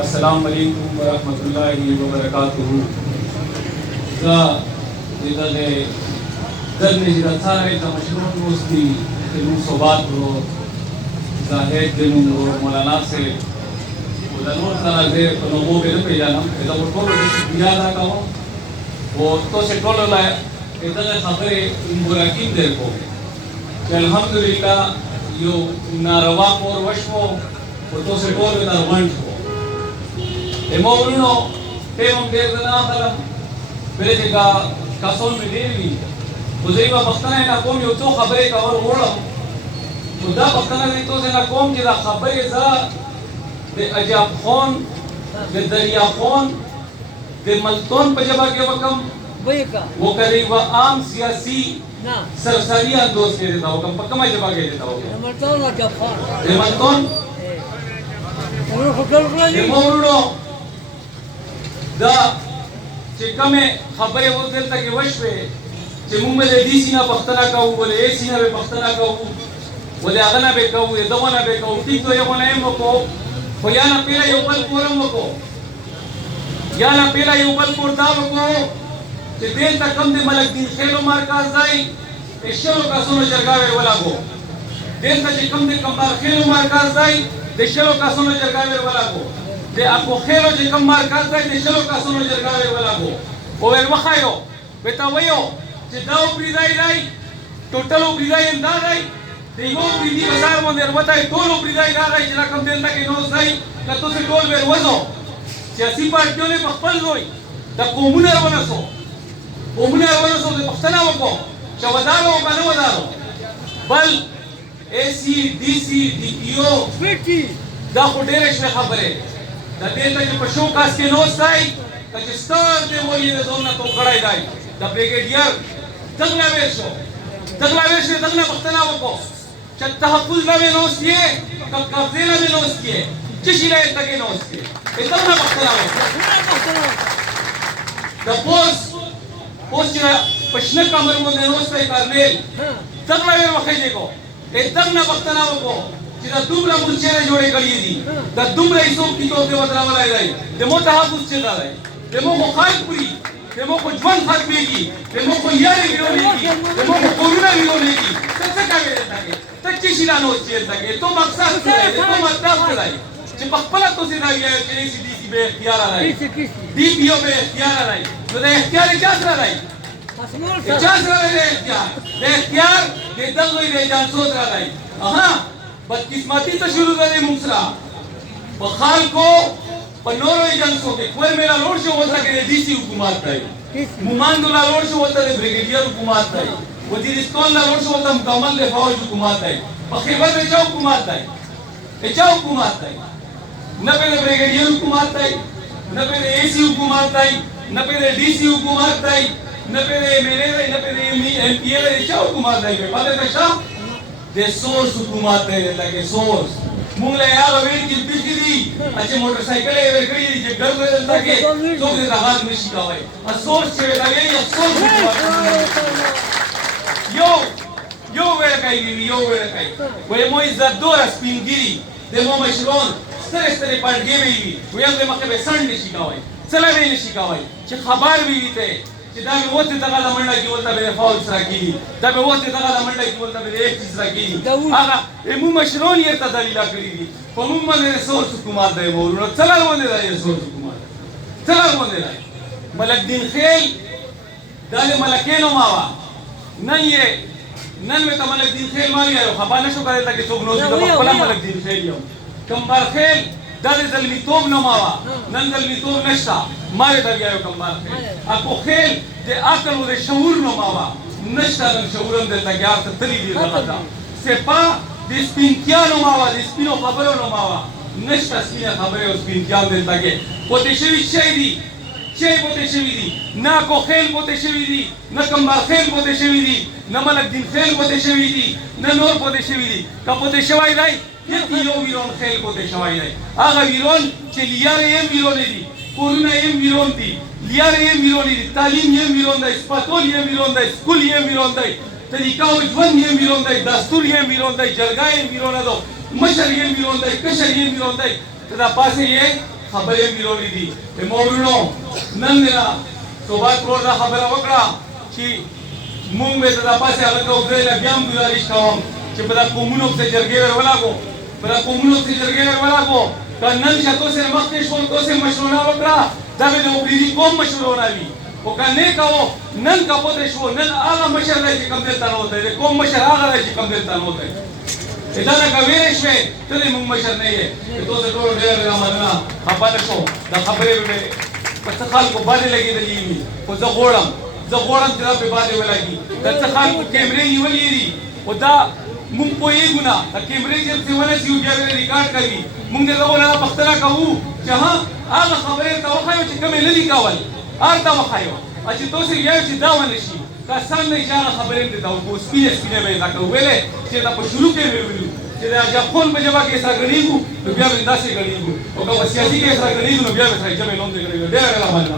अस्सलाम वालेकुम व रहमतुल्लाहि व बरकातुहू। इधर दरने जिरातारे तमशरून मुस्ती तेनु सोबात रो जाहिद तेनु मौलाना से उधर सारा जे नमो बेद पे जाना इधर वो टोलो दिया था का वो तो से टोलो ला इधर खबरे मुराकिन देर को अल्हम्दुलिल्लाह यो नारवा और वशमो वो तो से टोलो इधर वंश हो Emoruno temam derdana khalam bele ka kasol me devi uzaiba baqtana ina qom yo to khabare ka war gola uda baqtana ne to zena qom ki da khabare za de ajab khan de dariya khan de malton pajaba ke wakam वो करीब आम सियासी सरसरिया दोस्त के देता होगा पक्का मैं जवाब के देता होगा मल्टोन मोरुनो da che kame khabare wotel ta ke washwe che mummele disina paxtana ka u bole esina be paxtana ka u bole agana be ka u edona be ka u tito yona emoko khoyana pela yobal poram moko yana pela yobal porta moko che del ta kam de malak din khelo markaz dai eshelo ka sono jargave wala go del ta che kam de kambar khelo markaz dai de shelo ka sono jargave wala go de acogero de kam markaz dai de shelo ka sono jargave wala go o el bajayo betawayo che dao bridai dai total bridai enda dai de go bridi bazar mo derbata tolo bridai dai jela kam del ta ke no dai ka to se gol ver wazo che así partió le pakpal goi da comunar banaso de paxtana wako chawadalo ka no wadalo bal AC DC DPO fiti da khudere shwe khabare da delta je pasho kas ke no sai da je star de wo ye zona to kharai dai da brigadier dagla verso dagla baqtana wako chat tahfuz la menos ye ka kafela menos ye chishila enta ke nos ye dagla baqtana wako da post jira pashna kamar mo de nos sai karnel dagla ver wakhai dego dagla baqtana wako jira dumla mulchere jode galiye di da dumla isom ki to de wadra wala dai de mota hafuz che dai de mo khalpuri de mo ko jwan khalbegi de mo ko yari virolegi de mo ko koruna virolegi se ka mere tage tachi shila no che tage to maksad se to matlab se dai che pakpala to se dai ye che si di be ikhtiyar dai DPO be ikhtiyar dai to de ikhtiyar ijazra dai ijazra de ikhtiyar de daloi de jan sodra dai aha बदकिस्मती तो शुरू करे मुसरा बखाल को पनोरो एजेंसो के क्वेर मेरा लोड शो होता के डीसी हुकूमत है मुमांदो ला लोड शो होता है ब्रिगेडियर हुकूमत है वजीरिस्तान ला लोड शो होता मुकम्मल ले फौज हुकूमत है बखैबर में जाओ हुकूमत है न पे ब्रिगेडियर हुकूमत है न पे एसी हुकूमत है न पे डीसी हुकूमत है न पे मेरे न पे एमपीएल जाओ हुकूमत है पता है Shah de source hukumat hai lage source mungle yaar aver ki bigri ache motorcycle ever kari je gar ho jata ke to de rahat mein shika hai a source che lage ya source yo ver kai we mo izzadora spingiri de mo mashron stere part ge vi we am de makbe sand ne shika hai chala ne shika hai che khabar vi te چې دا به وته دغه لمنډه کې ولته به فاول سره کیږي دا به وته دغه لمنډه کې ولته به ایک چیز سره کیږي هغه مو مشرون یې ته دلیل کړی دي په موږ باندې رسول حکومت دی مورونو څلور باندې دی رسول حکومت څلور باندې دی ملک دین خیل دا له ملکینو ماوا نن ته ملک دین خیل ماوی یو خبر نشو کړی ته کې څوک نو د خپل ملک دین خیل یو کمبر خیل دا د زلمیتوب نه ماوا نن زلمیتوب نشتا ماره دا یو کمبر خیل اكو خیل د عقل او د شعور نه ماوا نشتا د شعورم د تګار ته تلی دی غدا سپا د سپینتیانو ماوا د سپینو خبرو نه ماوا نشتا سپینه خبره او سپینتیان د تګه پته شوی شي دی چې پته شوی دی نه کو خیل پته شوی دی نه کمبر خیل پته شوی دی نه ملک دین خیل پته شوی دی نه نور پته شوی دی کا پته شوی دی یو ویرون خیل پته شوی دی هغه ویرون چې لیاره یې ویرون دی کورونا یې ویرون دی لیاره یې ویرون دی تعلیم یې ویرون دی سپاتول یې ویرون دی سکول یې ویرون دی طریقه او ژوند یې ویرون دی دستور یې ویرون دی جرګه یې ویرون دی مشر یې ویرون دی کشر یې ویرون دی دا پاسې یې خبرې ګرولې دي مورونو نن نه صوبات پرور دا خبره وکړه چې مونږ به دا پاسې هغه کوځي لا بیا هم گزارش کوم چې په دا قومونو په جرګې ورولګو په دا قومونو په جرګې ورولګو که نن شتو سره مخکې شو تو سره مشورونه وکړه دا به د اوپریدي قوم مشورونه وي او که نه کوو نن که پوه شو نن هغه مشر دی چې کوم دلته نه دی د قوم مشر هغه دی چې کوم دلته نه دی دا نه که ویرې شوې ته دې مونږ مشر نه یې تو ته ټول ډېر رامننه خفه نه شو دا خبرې به په څه خلکو باندې لګېدلې وي خو زه غواړم چې دا پې باندې ولګي دا څه خلکو کیمرې نیولې دي خو دا مونږ پوهېږو نه دا کیمرې چې پسې ونسي بیا به ریکارډ کوي مونږ د دغو نه پوښتنه کوو چې هغه خبرې ورته وښایو چې کومې نه دي کول هلته وښایو چې تاسې ویایو چې دا ونه شي کسان نه چې هغه خبرې درته وکړو سپینې سپینې به یې راته وویلې چې دا په شروع کې مې ویلو چې د جاپون په ژبه کې سره ګڼېږو نو بیا به داسې ګڼېږو او که په سیاسي کې سره ګڼېږو نو بیا به سره ژبې نوم دې ګڼېږو ډېره مننه